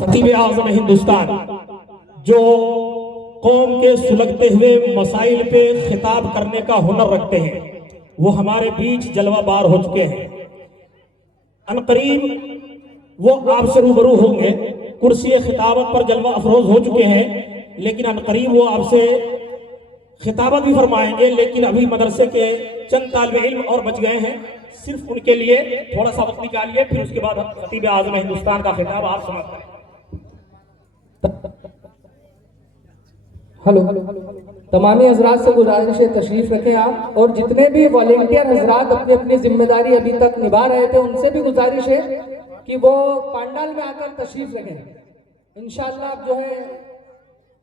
خطیب اعظم ہندوستان جو قوم کے سلگتے ہوئے مسائل پہ خطاب کرنے کا ہنر رکھتے ہیں، وہ ہمارے بیچ جلوہ بار ہو چکے ہیں۔ عنقریب وہ آپ سے روبرو ہوں گے، کرسی خطابت پر جلوہ افروز ہو چکے ہیں، لیکن عنقریب وہ آپ سے خطابت بھی فرمائیں گے، لیکن ابھی مدرسے کے چند طالب علم اور بچ گئے ہیں، صرف ان کے لیے تھوڑا سا وقت نکالیے، پھر اس کے بعد خطیب اعظم ہندوستان کا خطاب آپ سماعت کریں۔ ہلو، تمامی حضرات سے گزارش ہے تشریف رکھیں آپ، اور جتنے بھی والنٹیئر حضرات اپنی اپنی ذمہ داری ابھی تک نبھا رہے تھے ان سے بھی گزارش ہے کہ وہ پانڈال میں آ کر تشریف رکھیں۔ انشاءاللہ اب جو ہے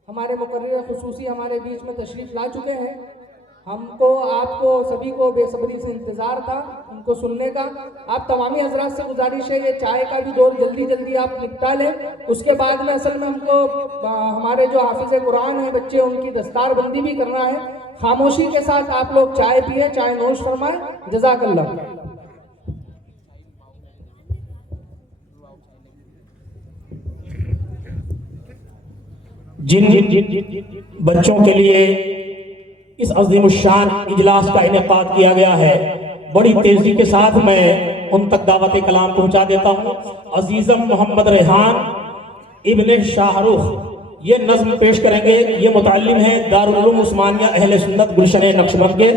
ہمارے مقرر خصوصی ہمارے بیچ میں تشریف لا چکے ہیں۔ ہم کو آپ کو سبھی کو بے صبری سے انتظار تھا ان کو سننے کا۔ آپ تمامی حضرات سے گزارش ہے یہ چائے کا بھی دور جلدی جلدی آپ نپٹا لیں، اس کے بعد میں اصل میں ہم کو ہمارے جو حافظ قرآن ہیں بچے ان کی دستار بندی بھی کرنا ہے۔ خاموشی کے ساتھ آپ لوگ چائے پیئے، چائے نوش فرمائیں، جزاک اللہ۔ جن بچوں کے لیے اس عظیم الشان اجلاس کا انعقاد کیا گیا ہے، بڑی تیزی کے ساتھ میں ان تک دعوت کلام پہنچا دیتا ہوں۔ عزیزم محمد ریحان ابن شاہ رخ یہ نظم پیش کریں گے۔ یہ متعلم ہیں دارالعلوم عثمانیہ اہل سنت گلشن نقشبند کے۔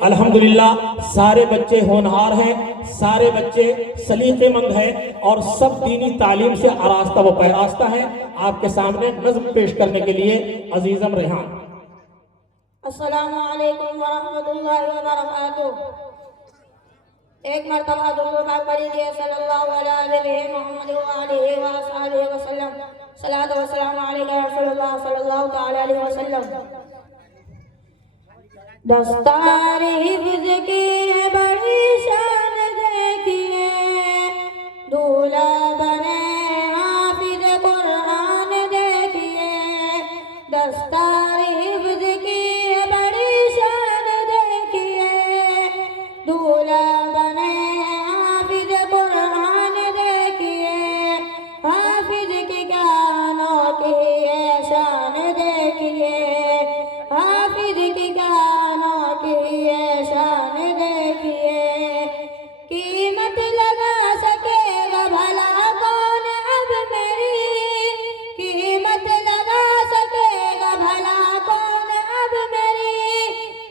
الحمدللہ سارے بچے ہونہار ہیں، سارے بچے سلیقے مند ہیں، اور سب دینی تعلیم سے آراستہ و پیراستہ ہیں۔ آپ کے سامنے نظم پیش کرنے کے لیے عزیزم ریحان۔ السلام علیکم ورحمۃ اللہ وبرکاتہ۔ ایک مرتبہ درود پاک پڑھیے صلی اللہ علیہ محمد وآلہ وآلہ وسلم۔ صلاۃ و سلام علیک یا رسول اللہ صلی اللہ تعالی علیہ وسلم۔ دستار حفظ کی ہے بڑی شان دیکھیے، دولہا بنے حافظ قرآن دیکھیے۔ دستار حفظ کی ہے بڑی شان دیکھیے، دولہا بنے حافظ قرآن دیکھیے۔ حافظ کی کانوں کی ہے شان دیکھیے، حافظ کی کانوں کی ہے شان دیکھیے۔ قیمت لگا سکے گا بھلا کون اب میری، قیمت لگا سکے گا بھلا کون اب میری،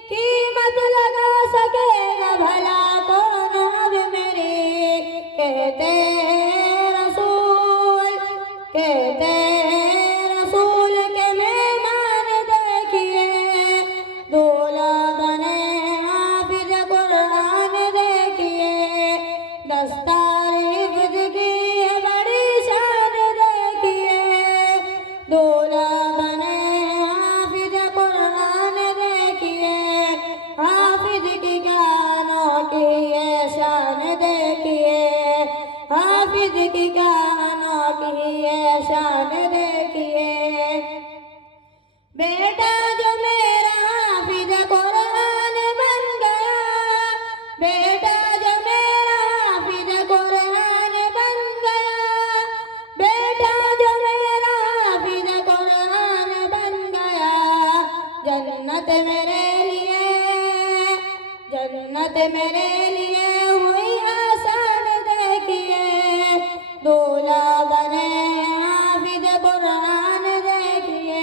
قیمت لگا سکے گا بھلا کون اب میری۔ کہتے ہیں رسول، کہتے ہیں رسول کے مہمان دیکھیے، دولہا بنے حافظ قرآن دیکھیے۔ دستار حفظ کی ہے بڑی شان دیکھیے، دولہا بنے حافظ قرآن دیکھیے۔ حافظ کی کانوں کی ہے شان دیکھیے، حافظ کی کانوں کی ہے شان دیکھیے۔ بیٹا جو میرا حافظ قرآن بن گیا، بیٹا جو میرا حافظ قرآن بن گیا، بیٹا جو میرا حافظ قرآن بن گیا۔ جنت میرے لیے، جنت میرے لیے ہوئی آسان دیکھیے، دولہا بنے حافظ قرآن دیکھیے۔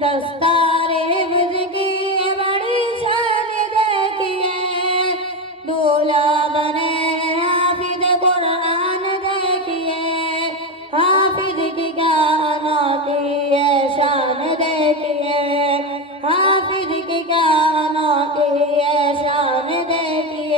دستار حفظ کی ہے بڑی شان دیکھیے، دولہا بنے حافظ قرآن دیکھیے۔ حافظ کی کانوں کی ہے شان دیکھیے، حافظ کی کانوں کی ہے شان دیکھیے۔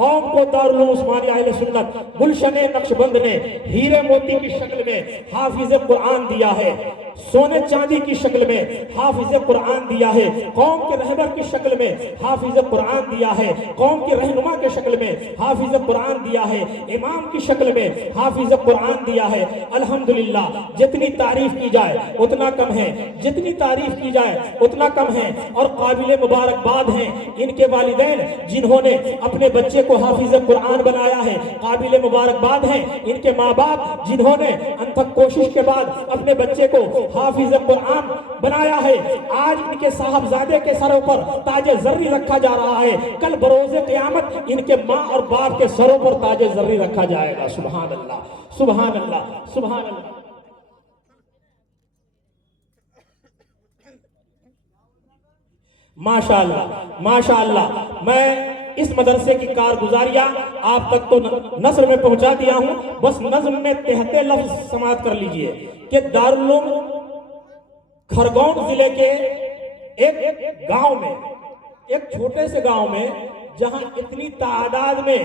قوم کو دارالعلوم عثمانیہ اہل سنت گلشن نقشبند نے ہیرے موتی کی شکل میں حافظ قرآن دیا ہے، سونے چاندی کی شکل میں حافظ قرآن دیا ہے، قوم کے رہبر کی شکل میں حافظ قرآن دیا ہے، قوم کے رہنما کے شکل میں حافظ قرآن دیا ہے، امام کی شکل میں حافظ قرآن دیا ہے۔ الحمدللہ جتنی تعریف کی جائے اتنا کم ہے، جتنی تعریف کی جائے اتنا کم ہے، اور قابل مبارکباد ہیں ان کے والدین جنہوں نے اپنے بچے کو حافظ قرآن بنایا ہے، قابل مبارکباد ہیں ان کے ماں باپ جنہوں نے انتھک کوشش کے بعد اپنے بچے کو حافظ قرآن بنایا ہے۔ آج ان کے صاحبزادے کے سروں پر تاج زری رکھا جا رہا ہے، کل بروز قیامت ان کے ماں اور باپ کے سروں پر تاج زری رکھا جائے گا۔ سبحان اللہ، سبحان اللہ، سبحان اللہ۔ ماشاءاللہ ماشاءاللہ، میں اس مدرسے کی کارگزاریاں آپ تک تو نثر میں پہنچا دیا ہوں، بس نظم میں تحتے لفظ سماعت کر لیجئے کہ دارالعلوم کھرگون ضلع کے ایک گاؤں میں، ایک چھوٹے سے گاؤں میں، جہاں اتنی تعداد میں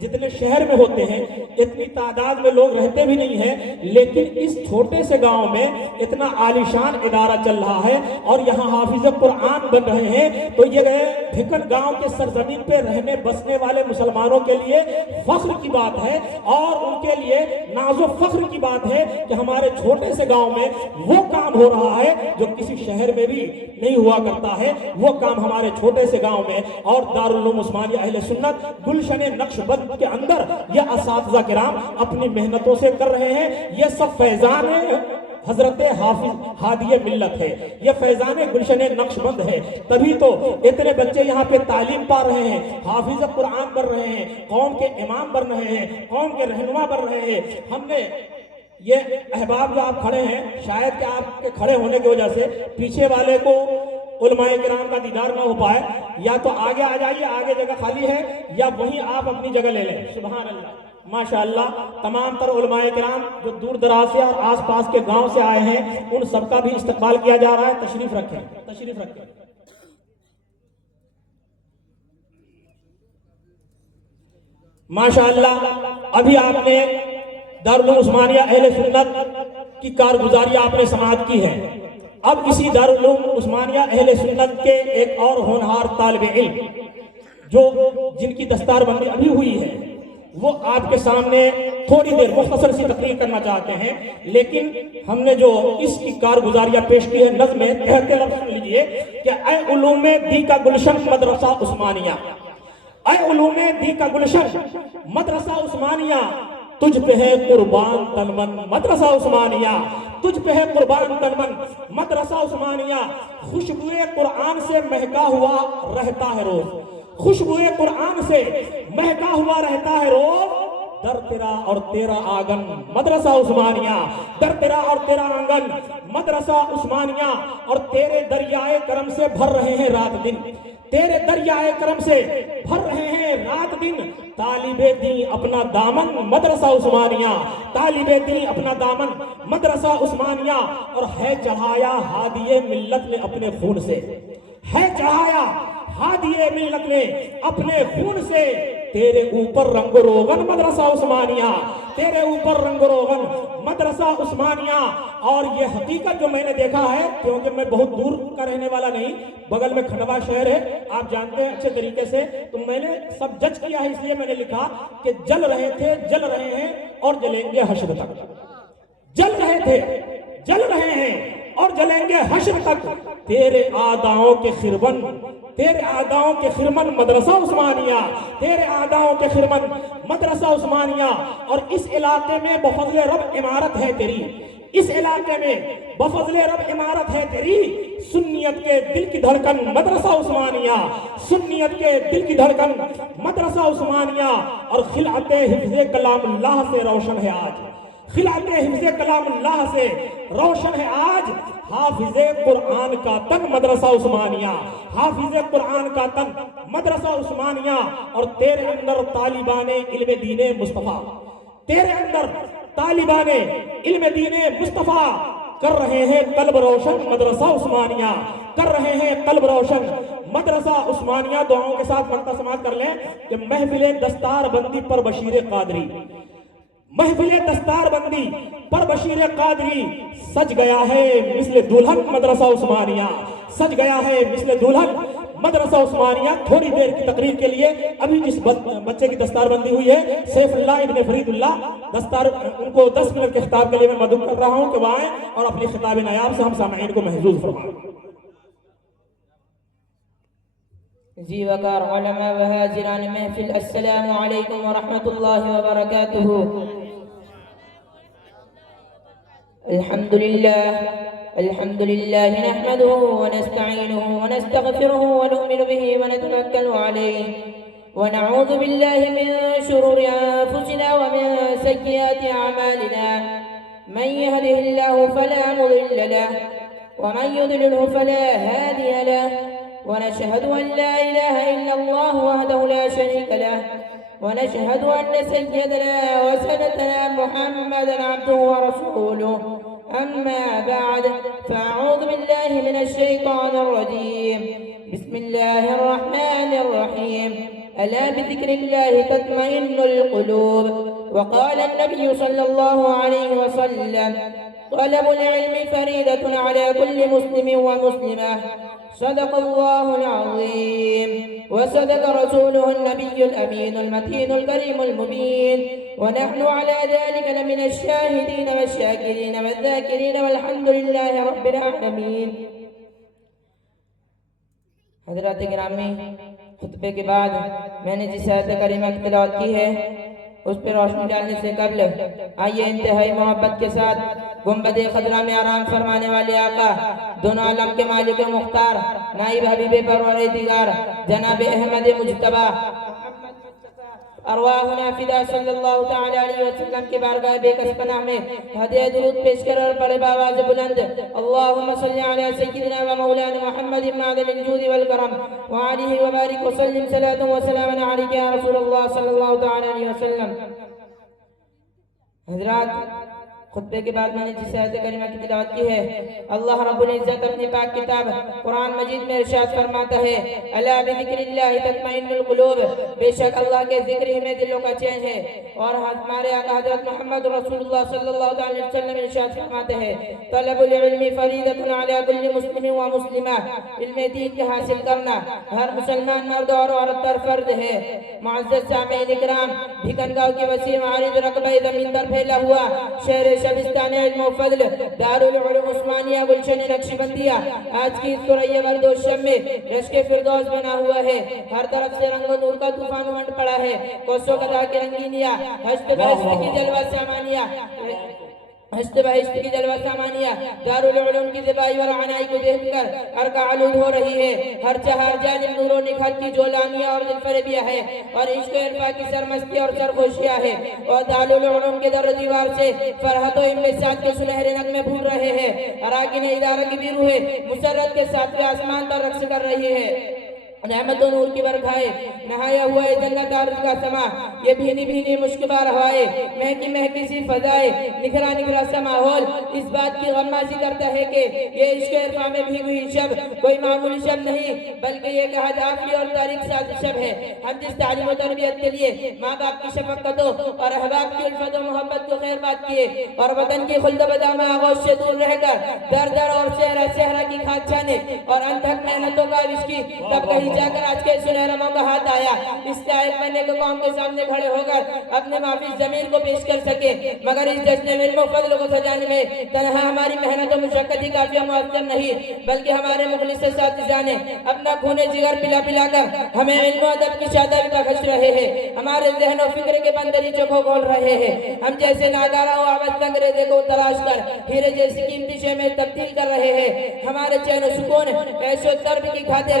جتنے شہر میں ہوتے ہیں اتنی تعداد میں لوگ رہتے بھی نہیں ہیں، لیکن اس چھوٹے سے گاؤں میں اتنا عالیشان ادارہ چل رہا ہے اور یہاں حافظ قرآن بن رہے ہیں، تو یہ بھکن گاؤں کے سرزمین پہ رہنے بسنے والے مسلمانوں کے لیے فخر کی بات ہے، اور ان کے لیے ناز و فخر کی بات ہے کہ ہمارے چھوٹے سے گاؤں میں وہ کام ہو رہا ہے جو کسی شہر میں بھی نہیں ہوا کرتا ہے، وہ کام ہمارے چھوٹے سے گاؤں میں، اور دارالعلوم عثمانیہ اہل سنت گلشن نقشبند کے اندر یہ اساتذہ کرام اپنی محنتوں سے کر رہے ہیں۔ یہ سب فیضان حضرت حافظ ہادی ملت ہے، یہ فیضان گلشن نقشبند ہے، تبھی تو اتنے بچے یہاں پہ تعلیم پا رہے ہیں، حافظ قرآن بن رہے ہیں، قوم کے امام بن رہے ہیں، قوم کے رہنما بن رہے ہیں۔ ہم نے یہ احباب جو آپ کھڑے ہیں، شاید کہ آپ کے کھڑے ہونے کی وجہ سے پیچھے والے کو علماء کرام کا دیدار نہ ہو پائے، یا تو آگے آ جائیے، آگے جگہ خالی ہے، یا وہیں آپ اپنی جگہ لے لیں۔ سبحان اللہ، ماشاءاللہ، تمام تر علماء کرام جو دور دراز سے اور آس پاس کے گاؤں سے آئے ہیں ان سب کا بھی استقبال کیا جا رہا ہے۔ تشریف رکھیں، تشریف رکھیں۔ ماشاءاللہ، ابھی آپ نے دارالعلوم عثمانیہ اہل سنت کی کارگزاری آپ نے سماعت کی ہے۔ اب اسی دارالعلوم عثمانیہ اہل سنت کے ایک اور ہونہار طالب علم جو جن کی دستار بندی ابھی ہوئی ہے، وہ آپ کے سامنے تھوڑی دیر مختصر سی تقریر کرنا چاہتے ہیں، لیکن ہم نے جو اس کی کارگزاریاں پیش کی ہے نظم میں تحت لفظ سن لیجئے کہ اے علوم دی کا گلشن مدرسہ عثمانیہ، اے علوم دی کا گلشن مدرسہ عثمانیہ، تجھ پہ ہے قربان تن من مدرسہ عثمانیہ، تجھ پہ ہے قربان تن من مدرسہ عثمانیہ، خوشبوئے قرآن سے مہکا ہوا رہتا ہے روز، خوشبوئے قرآن سے مہکا ہوا رہتا ہے روز، در تیرا اور تیرا آنگن مدرسہ عثمانیہ، در تیرا اور تیرا آنگن مدرسہ عثمانیہ، اور تیرے دریائے کرم سے بھر رہے ہیں رات دن، تیرے دریائے کرم سے بھر رہے ہیں رات دن، طالب دین اپنا دامن مدرسہ عثمانیہ، طالب دین اپنا دامن مدرسہ عثمانیہ، اور ہے چڑھایا ہادی ملت نے اپنے خون سے، ہے چڑھایا ہادی ملت نے اپنے خون سے، تیرے اوپر رنگ روغن مدرسہ عثمانیہ، تیرے اوپر رنگ روغن مدرسہ عثمانیہ۔ اور یہ حقیقت جو میں نے دیکھا ہے، کیونکہ میں بہت دور کا رہنے والا نہیں، بغل میں کھنڈوا شہر ہے، آپ جانتے ہیں اچھے طریقے سے، تو میں نے سب جج کیا ہے، اس لیے میں نے لکھا کہ جل رہے تھے، جل رہے ہیں اور جلیں گے حشر تک، جل رہے تھے، جل رہے ہیں اور جلیں گے حشر تک، تیرے آداؤں کے خرمن، تیرے آداؤں کے خرمن مدرسہ عثمانیہ، تیرے آداؤں کے خرمن مدرسہ عثمانیہ۔ اور اس علاقے میں بفضل رب عمارت ہے تیری، اس علاقے میں بفضل رب عمارت ہے تیری، سنیت کے دل کی دھڑکن مدرسہ عثمانیہ، سنیت کے دل کی دھڑکن مدرسہ عثمانیہ، اور خلعت حفظ کلام اللہ سے روشن ہے آج، خلعت حفظ کلام اللہ سے روشن ہے آج، حافظ قرآن کا تن مدرسہ عثمانیہ، حافظ قرآن کا تن مدرسہ عثمانیہ، اور تیرے اندر طالبان علم دین مصطفیٰ، تیرے اندر طالبان علم دین مصطفیٰ کر رہے ہیں قلب روشن مدرسہ عثمانیہ، کر رہے ہیں قلب روشن مدرسہ عثمانیہ دعاؤں کے ساتھ منتا سماعت کر لیں کہ محفل دستار بندی پر بشیر قادری، محفل دستار بندی پر بشیر قادری سج گیا ہے مثل دلہن مدرسہ عثمانیہ، سج گیا ہے مثل دلہن مدرسہ عثمانیہ۔ تھوڑی دیر کی تقریر کے لیے ابھی جس بچے کی دستار بندی ہوئی ہے سیف اللہ ابن فرید اللہ دستار، ان کو 10 منٹ کے خطاب کے لیے میں مدعو کر رہا ہوں کہ وہ آئیں اور اپنی خطاب نایاب سے ہم سامعین کو محظوظ فرمائیں۔ جی وقار علماء و حاضران محفل، السلام علیکم ورحمۃ اللہ وبرکاتہ۔ الحمد للہ نحمده ونستعینه ونستغفره ونؤمن به ونتوکل علیہ ونعوذ باللہ من شرور انفسنا ومن سیئات اعمالنا، من يهده الله فلا مضل له ومن يضلله فلا هادي له، ونشهد أن لا إله إلا الله وحده لا شريك له، ونشهد أن سيدنا وسندنا محمدا عبده ورسوله، أما بعد فأعوذ بالله من الشيطان الرجيم، بسم الله الرحمن الرحيم، ألا بذكر الله تطمئن القلوب، وقال النبي صلى الله عليه وسلم طلب العلم فريضة على كل مسلم ومسلمة، صدق الله العظيم وصدق رسوله النبي الأمين المتين الكريم المبين، ونحن على ذلك لمن الشاهدين والشاكرين والذاكرين والحمد لله رب العالمين۔ حضرات گرامی، خطبے کے بعد میں نے جس آیت کریمہ کی تلاوت کی ہے اس پر روشنی ڈالنے سے قبل آئیے انتہائی محبت کے ساتھ گنبد خضرا میں آرام فرمانے والے آقا، دونوں عالم کے مالک و مختار، نائب حبیب پروردگار جناب احمد مجتبی ارواحنا فدا صلی اللہ تعالی علیہ وسلم کے بارگاہ بے کس پناہ میں ہدیہ درود پیش کر اور پڑھے بآواز بلند اللہم صلی علی سیدنا و مولانا محمد معدن الجود والکرم وعلیہ وبارک وسلم صلاة و سلام علیک یا رسول اللہ صلی اللہ تعالی علیہ وسلم۔ حضرات، خطبے کے بعد میں نے جس آیت کریمہ کی تلاوت کی ہے، اللہ رب العزت اپنی پاک کتاب قرآن مجید میں ارشاد فرماتا ہے الا بذکر اللہ تطمئن القلوب، بے شک اللہ کے ذکر ہی میں دلوں کا چین ہے۔ اور ہمارے آقا حضرت محمد رسول اللہ صلی اللہ علیہ وسلم ارشاد فرماتے ہیں طلب العلم فریضۃ علی کل مسلم و مسلمہ، علم دین کے حاصل کرنا ہر مسلمان مرد اور عورت پر فرض ہے۔ معزز سامعین کرام، بھکنگاؤں کی وسیع معارض رقبہ زمین پر پھیلا ہوا شہر شبستان علم و فضل دارالعلوم عثمانیہ گلشن نقشبندیہ آج کی اس ثریا ورد و شب میں رشک فردوس بنا ہوا ہے۔ ہر طرف سے رنگ و نور کا طوفان امڈ پڑا ہے، کوسوں قضا کی رنگینیاں، ہشت بہشت کی جلوہ سامانیہ، ہشت بہشت کی جلوہ سامانیہ دارالعلوم کی زیبائی اور عنائی کو دیکھ کر ارکع علود ہو رہی ہے۔ ہر چہار جانب نور و نکھت کی جولانیہ اور دلفریبیہ ہے، اور عشق و عرفہ کی سرمستی اور سرخوشیاں ہے، اور دارالعلوم کے در دیوار سے فرحت و انبساط کے سنہرے نغمے پھول رہے ہیں۔ اراکین ادارہ کی بھی روحیں مسرت کے ساتھ آسمان پر رقص کر رہی ہے۔ نعمت و نور کی برکھائے نہایا ہوا ہے جنت عرض کا سما، یہ بھینی بھینی مشکبار ہوائے، مہکی مہکی سی فضائے، نکھرا نکھرا سا ماحول اس بات کی غمازی کرتا ہے کہ یہ عشق عرفہ میں بھیگی ہوئی شب کوئی معمولی شب نہیں، بلکہ یہ ایک آفری اور تاریخ ساز شب ہے۔ ہم جس تعلیم و تربیت کے لیے ماں باپ کی شفقتوں اور احباب کی الفت و محبت کو خیر بات کیے اور وطن کی خلد بدامہ آغوش سے دور رہ کر در در اور صحرا صحرا کی کھاد چھانے اور انتھک محنتوں کا عشقی تب کہیں جا کر آج کے سنہرا موقع ہاتھ آیا، اس لائق بننے کو قوم کے سامنے کھڑے ہو کر اپنے محفوظ ضمیر کو پیش کر سکے، مگر اس جشن علم و فضل کو سجانے میں تنہا ہماری محنت و مشقت ہی کافی مؤثر نہیں، بلکہ ہمارے مخلص اساتذہ نے اپنا خون جگر پلا پلا کر ہمیں علم و ادب کی شادابی بخش رہے ہیں، ہمارے ذہن و فکر کے بندریچوں کو کھول رہے ہیں، ہم جیسے ناگارہ و آبد انگریزے کو تلاش کر ہیرے جیسی قیمتی شے میں تبدیل کر رہے ہیں، ہمارے چین و سکون عیش و طرب کی خاطر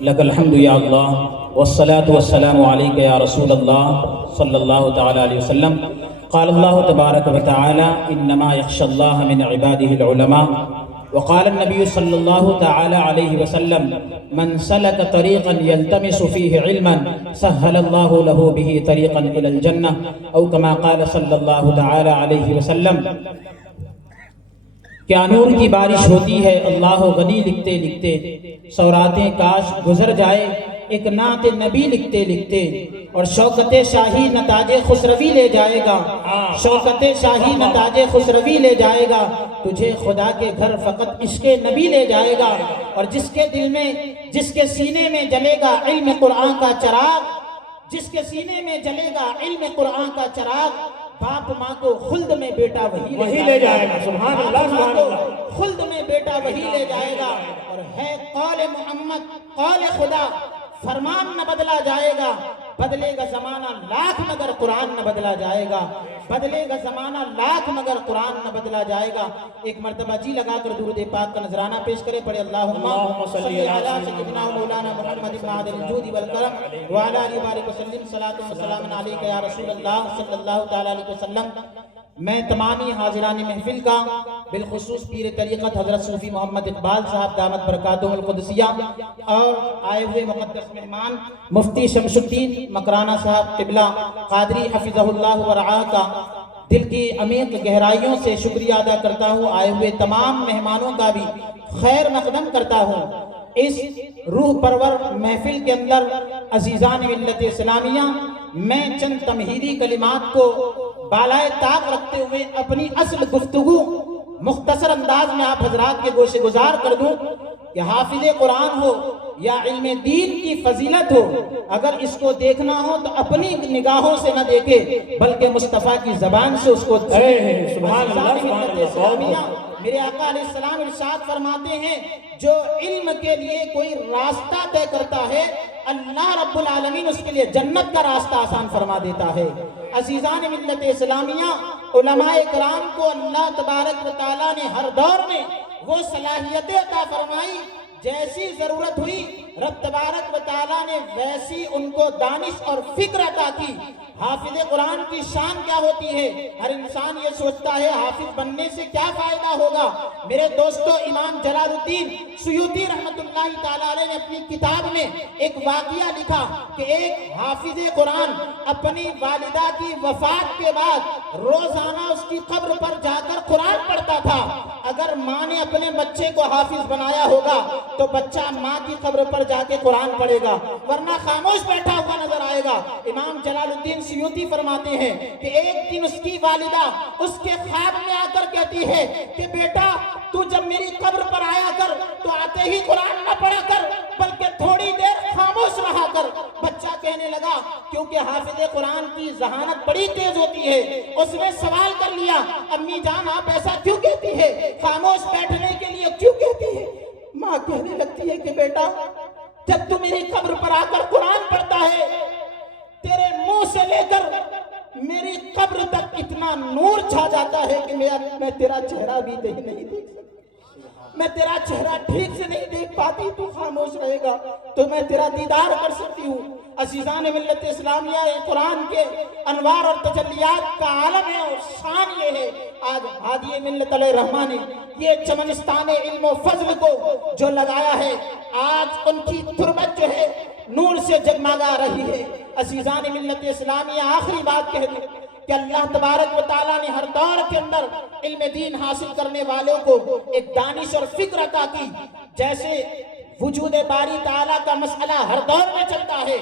لك الحمد يا الله والصلاة والسلام عليك يا رسول الله صلى الله تعالى عليه وسلم. قال الله تبارك وتعالى إنما يخشى الله من عباده العلماء. وقال النبي صلى الله تعالى عليه وسلم من سلك طريقا يلتمس فيه علما سهل الله له به طريقا إلى الجنة أو كما قال صلى الله تعالى عليه وسلم. کیا نور کی بارش ہوتی ہے اللہ غنی لکھتے لکھتے، سو راتیں کاش گزر جائے ایک نعت نبی لکھتے لکھتے، اور شوکت شاہی نتاج خسروی لے جائے گا، شوکت شاہی نتاج خسروی لے جائے گا، تجھے خدا کے گھر فقط عشق نبی لے جائے گا. اور جس کے دل میں، جس کے سینے میں جلے گا علم قرآن کا چراغ، جس کے سینے میں جلے گا علم قرآن کا چراغ، باپ ماں کو خلد میں بیٹا وہی لے جائے گا. سبحان اللہ سبحان اللہ. خلد میں بیٹا وہی لے جائے گا. اور ہے قول محمد قول خدا، فرمان نہ بدلا جائے گا، بدلے گا زمانہ لاکھ مگر قرآن نہ بدلا جائے گا، بدلے گا زمانہ لاکھ مگر قرآن نہ بدلا جائے گا. ایک مرتبہ جی لگا کر درود پاک کا نذرانہ پیش کرے، پڑھے اللہم صلی علی سیدنا مولانا محمد معدن الجود والکرم وعلی آلہ بارک وسلم صلاۃ و سلام علیک یا رسول اللہ صلی اللہ تعالی علیہ وسلم. میں تمامی حاضران محفل کا، بالخصوص پیر طریقت حضرت صوفی محمد اقبال صاحب دامت برکاتہم القدسیہ، اور آئے ہوئے مقدس مہمان مفتی شمس الدین مکرانہ صاحب قبلہ قادری حفظہ اللہ ورعاہ کا دل کی عمیق گہرائیوں سے شکریہ ادا کرتا ہوں. آئے ہوئے تمام مہمانوں کا بھی خیر مقدم کرتا ہوں. اس روح پرور محفل کے اندر عزیزان ملت اسلامیہ، میں چند تمہیدی کلمات کو بالائے طاق رکھتے ہوئے اپنی اصل گفتگو مختصر انداز میں آپ حضرات کے گوشے گزار کر دوں کہ حافظ قرآن ہو یا علم دین کی فضیلت ہو، اگر اس کو دیکھنا ہو تو اپنی نگاہوں سے نہ دیکھے بلکہ مصطفیٰ کی زبان سے اس کو سبحان اللہ. میرے آقا علیہ السلام ارشاد فرماتے ہیں جو علم کے لیے کوئی راستہ طے کرتا ہے اللہ رب العالمین اس کے لیے جنت کا راستہ آسان فرما دیتا ہے. عزیزان ملت اسلامیہ، علماء کرام کو اللہ تبارک و تعالیٰ نے ہر دور میں وہ صلاحیتیں عطا فرمائی، جیسی ضرورت ہوئی رب تبارک و تعالیٰ نے ویسی ان کو دانش اور فکر عطا کی. حافظ قرآن کی شان کیا ہوتی ہے؟ ہر انسان یہ سوچتا ہے حافظ بننے سے کیا فائدہ ہوگا. میرے دوستو، امام جلال الدین سیوطی رحمت اللہ تعالیٰ علیہ نے اپنی کتاب میں ایک واقعہ لکھا کہ ایک حافظ قرآن اپنی والدہ کی وفات کے بعد روزانہ اس کی قبر پر جا کر قرآن پڑھتا تھا. اگر ماں نے اپنے بچے کو حافظ بنایا ہوگا تو بچہ ماں کی قبر پر جا کے قرآن پڑھے گا، ورنہ خاموش بیٹھا ہوا نظر آئے گا. امام جلال الدین سیوطی فرماتے ہیں کہ ایک دن اس کی والدہ اس کے خواب میں آ کر کہتی ہے کہ بیٹا تو جب میری قبر پر آیا کر تو آتے ہی قرآن نہ پڑھا کر بلکہ تھوڑی دیر خاموش رہا کر. بچہ کہنے لگا، کیونکہ حافظ قرآن کی ذہانت بڑی تیز ہوتی ہے، اس نے سوال کر لیا، امی جان آپ ایسا کیوں کہتی ہے، خاموش بیٹھنے کے لیے کیوں کہتی ہے؟ ماں کہنے لگتی ہے کہ بیٹا جب تو میری قبر پر آ کر قرآن پڑھتا ہے تیرے منہ سے لے کر میری قبر تک اتنا نور چھا جاتا ہے کہ میں تیرا چہرہ بھی نہیں دیکھ سکتا، میں تیرا چہرہ ٹھیک سے نہیں دیکھ پاتی، تو خاموش رہے گا تو میں تیرا دیدار کر سکتی ہوں. عزیزان ملت اسلامیہ، قرآن کے انوار اور تجلیات کا عالم ہے اور شان یہ ہے. آج ہادی ملت علیہ رحمٰن نے یہ چمنستان علم و فضل کو جو لگایا ہے، آج ان کی تربت جو ہے نور سے جگمگا رہی ہے. عزیزان ملت اسلامیہ، آخری بات کہہ دوں کہ اللہ تبارک و تعالیٰ نے ہر دور کے اندر علم دین حاصل کرنے والوں کو ایک دانش اور فکر عطا کی. جیسے وجود باری تعالیٰ کا مسئلہ ہر دور میں چلتا ہے،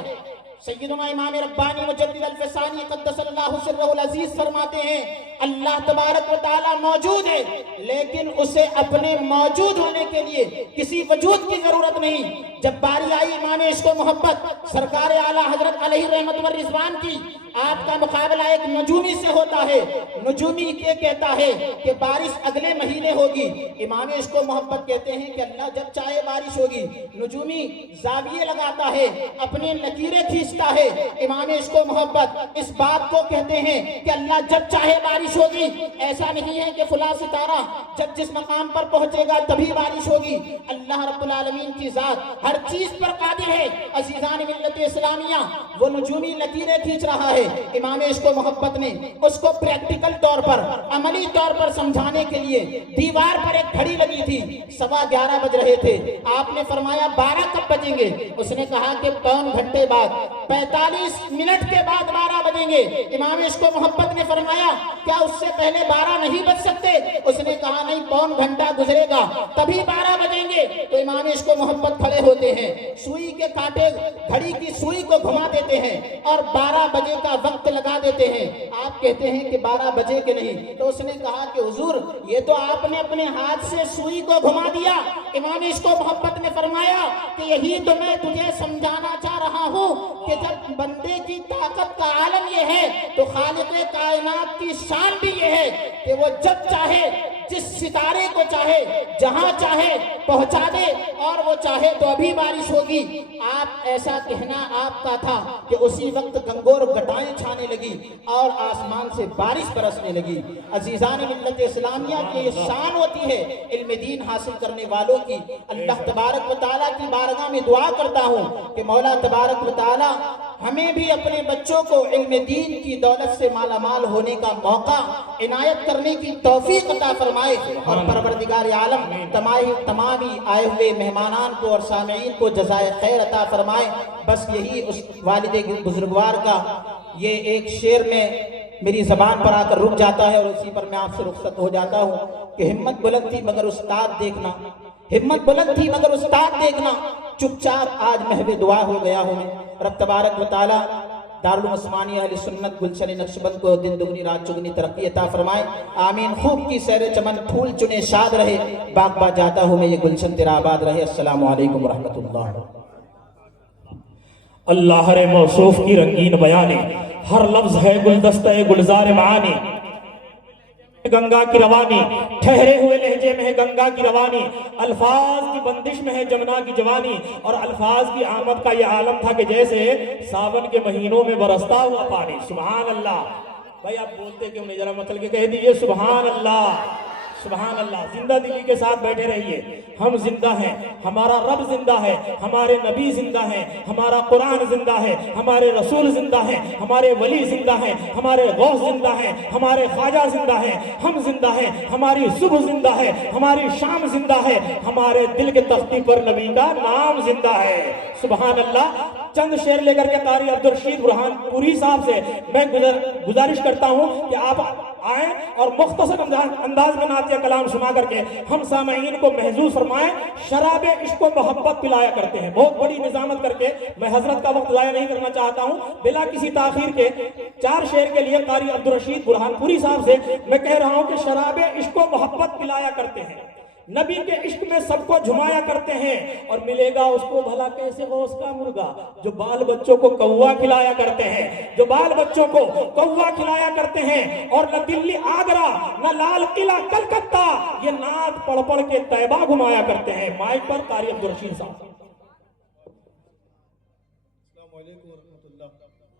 سیدنا امام ربانی مجدد الفسانی قدس اللہ سرہ العزیز فرماتے ہیں اللہ تبارک و تعالیٰ موجود ہے، لیکن اسے اپنے موجود ہونے کے لیے کسی وجود کی ضرورت نہیں. جب باری آئی امام عشق و محبت سرکار اعلیٰ حضرت علیہ رحمت و رضوان کی، آپ کا مقابلہ ایک نجومی سے ہوتا ہے. نجومی یہ کہتا ہے کہ بارش اگلے مہینے ہوگی، امام عشق و محبت کہتے ہیں کہ اللہ جب چاہے بارش ہوگی. نجومی زاویے لگاتا ہے، اپنے لکیریں کھینچتا کھینچتا ہے امام عشق و محبت اس بات کو کہتے ہیں کہ اللہ جب چاہے بارش ہوگی. ایسا نہیں ہے کہ فلاں ستارہ جب جس مقام پر پہنچے گا تبھی بارش ہوگی. اللہ رب العالمین کی ذات ہر چیز پر قادر ہے. عزیزان ملت اسلامیہ وہ نجومی لکیریں کھینچ رہا ہے. امام عشق و محبت نے اس کو پریکٹیکل طور پر عملی طور پر سمجھانے کے لیے دیوار پر ایک گھڑی لگی تھی. 11:15 بج رہے تھے. آپ نے فرمایا 12 کب بجیں گے؟ اس نے کہا کہ پون گھنٹے بعد 45 منٹ کے بعد 12 بجیں گے. امام عشق و محبت نے فرمایا کیا اس سے پہلے 12 نہیں بج سکتے؟ اس نے کہا نہیں، پون گھنٹہ گزرے گا تبھی 12 بجیں گے. تو امام عشق و محبت کھڑے ہوتے ہیں، سوئی کے کانٹے گھڑی کی سوئی کو گھما دیتے ہیں اور 12 بجے کا وقت لگا دیتے ہیں. آپ کہتے ہیں کہ 12 بجے کے نہیں. تو اس نے کہا کہ حضور یہ تو آپ نے اپنے ہاتھ سے سوئی کو گھما دیا. امام عشق و محبت نے فرمایا کہ یہی تو میں تجھے سمجھانا چاہ رہا ہوں کہ جب بندے کی طاقت کا عالم یہ ہے تو خالق کائنات کی شان بھی یہ ہے کہ وہ جب چاہے جس ستارے کو چاہے جہاں چاہے پہنچا دے اور وہ چاہے تو ابھی بارش ہوگی. آپ ایسا کہنا آپ کا تھا کہ اسی وقت گنگور گٹائیں چھانے لگی اور آسمان سے بارش برسنے لگی. عزیزان ملت اسلامیہ کی یہ شان ہوتی ہے علم دین حاصل کرنے والوں کی. اللہ تبارک و تعالیٰ کی بارگاہ میں دعا کرتا ہوں کہ مولا تبارک و تعالیٰ ہمیں بھی اپنے بچوں کو علم دین کی دولت سے مالا مال ہونے کا موقع عنایت کرنے کی توفیق عطا فرمائے اور پروردگار عالم تمامی آئے ہوئے مہمانان کو اور سامعین کو جزائے خیر عطا فرمائے. بس یہی اس والد بزرگوار کا یہ ایک شعر میں میری زبان پر آ کر رک جاتا ہے اور اسی پر میں آپ سے رخصت ہو جاتا ہوں کہ ہمت بلند تھی مگر استاد دیکھنا، ہمت بلند تھی مگر استاد دیکھنا، چپ چاپ آج محو دعا ہو گیا ہوں میں. رب تبارک و تعالی دارالعلوم عثمانیہ اہل سنت گلشن نقشبند کو دن دگنی رات چگنی ترقی عطا فرمائے. آمین. خوب کی سیر چمن پھول چنے شاد رہے، باغ با جاتا ہوں میں یہ گلشن تیرا آباد رہے. السلام علیکم ورحمۃ اللہ. اللہ ہر موصوف کی رنگین بیانی، ہر لفظ ہے گلدستہ گلزار معانی. گنگا کی روانی ٹھہرے ہوئے لہجے میں ہے گنگا کی روانی. الفاظ کی بندش میں ہے جمنا کی جوانی. اور الفاظ کی آمد کا یہ عالم تھا کہ جیسے ساون کے مہینوں میں برستا ہوا پانی. سبحان اللہ. بھائی آپ بولتے کیوں نہیں؟ ذرا مچل کے کہہ دیجئے سبحان اللہ. سبحان اللہ. زندہ دلی کے ساتھ بیٹھے رہیے. ہم زندہ ہیں، ہمارا رب زندہ ہے، ہمارے نبی زندہ ہیں، ہمارا قرآن زندہ ہے، ہمارے رسول زندہ ہیں، ہمارے ولی زندہ ہیں، ہمارے غوث زندہ ہیں، ہمارے خواجہ زندہ ہیں، ہم زندہ ہیں، ہماری صبح زندہ ہے، ہماری شام زندہ ہے، ہمارے دل کے تختی پر نبی کا نام زندہ ہے. سبحان اللہ. چند شعر لے کر کے قاری عبدالرشید برہان پوری صاحب سے میں گزارش کرتا ہوں کہ آپ آئیں اور مختصر انداز میں نعتیہ کلام سنا کر کے ہم سامعین کو محظوظ فرمائیں. شراب عشق و محبت پلایا کرتے ہیں. بہت بڑی نظامت کر کے میں حضرت کا وقت ضائع نہیں کرنا چاہتا ہوں. بلا کسی تاخیر کے 4 شعر کے لیے قاری عبدالرشید برہان پوری صاحب سے میں کہہ رہا ہوں کہ شراب عشق و محبت پلایا کرتے ہیں، نبی کے عشق میں سب کو جھمایا کرتے ہیں. اور ملے گا اس کو بھلا کیسے غوث کا مرغا جو بال بچوں کو کوا کھلایا کرتے ہیں، جو بال بچوں کو کوا کھلایا کرتے ہیں. اور نہ دلی آگرہ نہ لال قلعہ کلکتہ، یہ نعت پڑھ پڑھ کے طیبہ گھمایا کرتے ہیں. مائک پر قاری عبدالرشید صاحب. السلام علیکم ورحمۃ اللہ.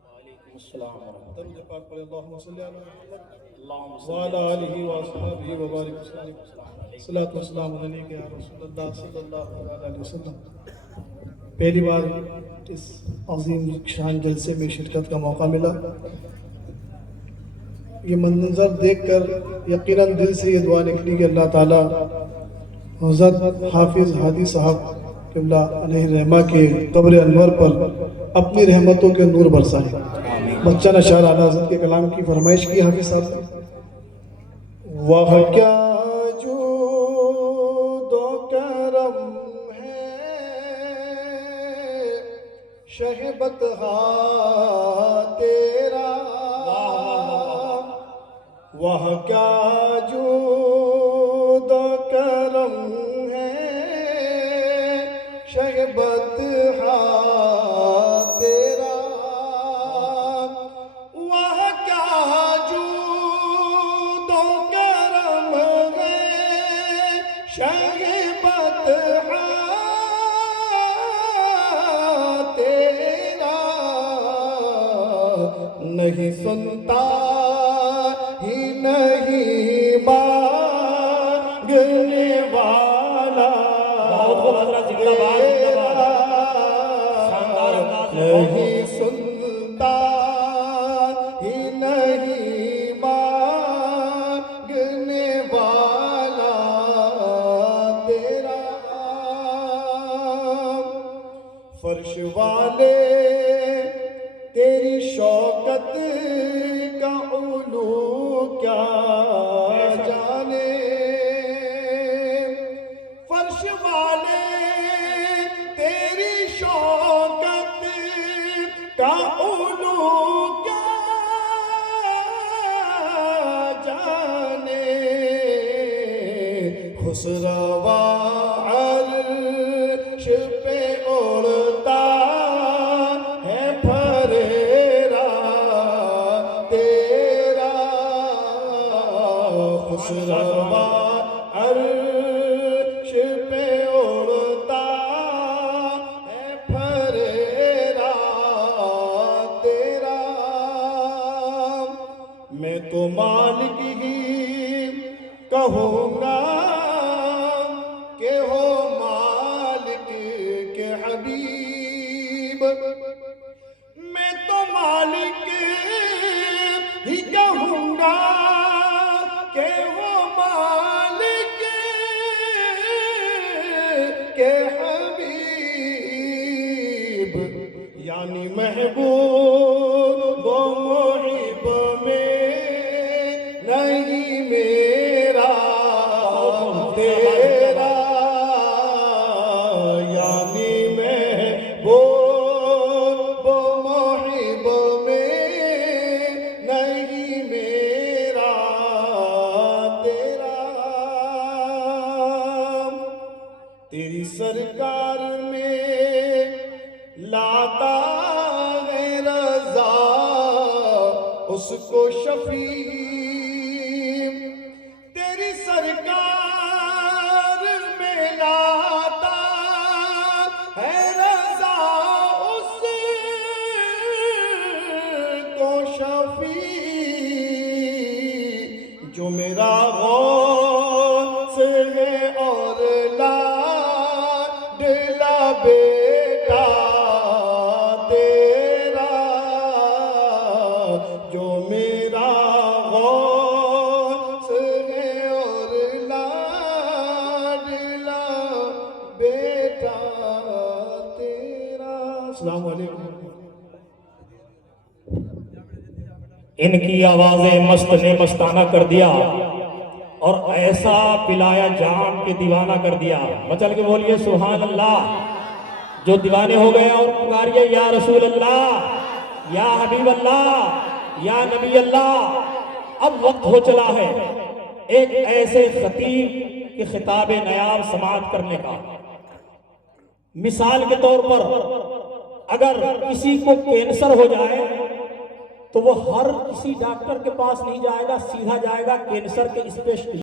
وعلیکم السلام ورحمۃ اللہ. درود پاک پڑھیں. اللہم صلی علی محمد وعلی آلہ واصحابہ وبارک وسلم. صلاۃ و سلام علیک یا رسول اللہ صلی اللہ علیہ وسلم. پہلی بار اس عظیم شان جلسے میں شرکت کا موقع ملا. یہ منظر دیکھ کر یقیناً دل سے یہ دعا نکلی کہ اللہ تعالیٰ حضرت حافظ ہادی صاحب قبلہ علیہ رحمہ کے قبر انور پر اپنی رحمتوں کے نور برسائے. بچہ اشعار اعلیٰ حضرت کے کلام کی فرمائش کی حافظ صاحب نے. وہ کیا جود و کرم ہے شہبت تیرا، وہ کیا جود و کرم ہے شہبت تیرا، وہ کیا جود و کرم ہے شہبت تیرا، نہیں سنتا ہی نہیں مانگنے والا بہت خوب حضرت، زندہ باد، زندہ باد، شاندار انداز میں، بہت خوب۔ نہیں سنتا ہی نہیں مانگنے والا تیرا فرش والے تیری شوکت کا علو کیا جانے فرش والے تیری شوکت کا علو کیا جانے خسروا عرش پہ اڑتا ہے پھریرا تیرا خسروا عرش پہ اڑتا ہے پھریرا تیرا میں تو مالک ہی کہوں گا کہ ہو مالک کے حبیب میں تو مالک ہی کہوں گا کہ ہو مالک کے حبیب یعنی محبوب و محب میں نہیں میرا تیرا یعنی محبوب و محب میں نہیں میرا تیرا تیری سرکار میں لاتا ہے رضا اس کو شفیع تیری سرکار میں لاتا ہے رضا اس کو شفیع جو میرا غوث ہے اور لاڈلا بیٹا تیرا جو میرا غوث ہے اور لاڈلا بیٹا تیرا السلام علیکم ان کی آوازیں مست نے مستانہ کر دیا اور ایسا پلایا جام کے دیوانہ کر دیا. مچل کے بولیے سبحان اللہ. جو دیوانے ہو گئے اور پکاریے یا رسول اللہ، یا حبیب اللہ، یا نبی اللہ. اب وقت ہو چلا ہے ایک ایسے خطیب کے خطاب نیاب سماعت کرنے کا. مثال کے طور پر اگر کسی کو کینسر ہو جائے تو وہ ہر کسی ڈاکٹر کے پاس نہیں جائے گا، سیدھا جائے گا کینسر کے اسپیشلسٹ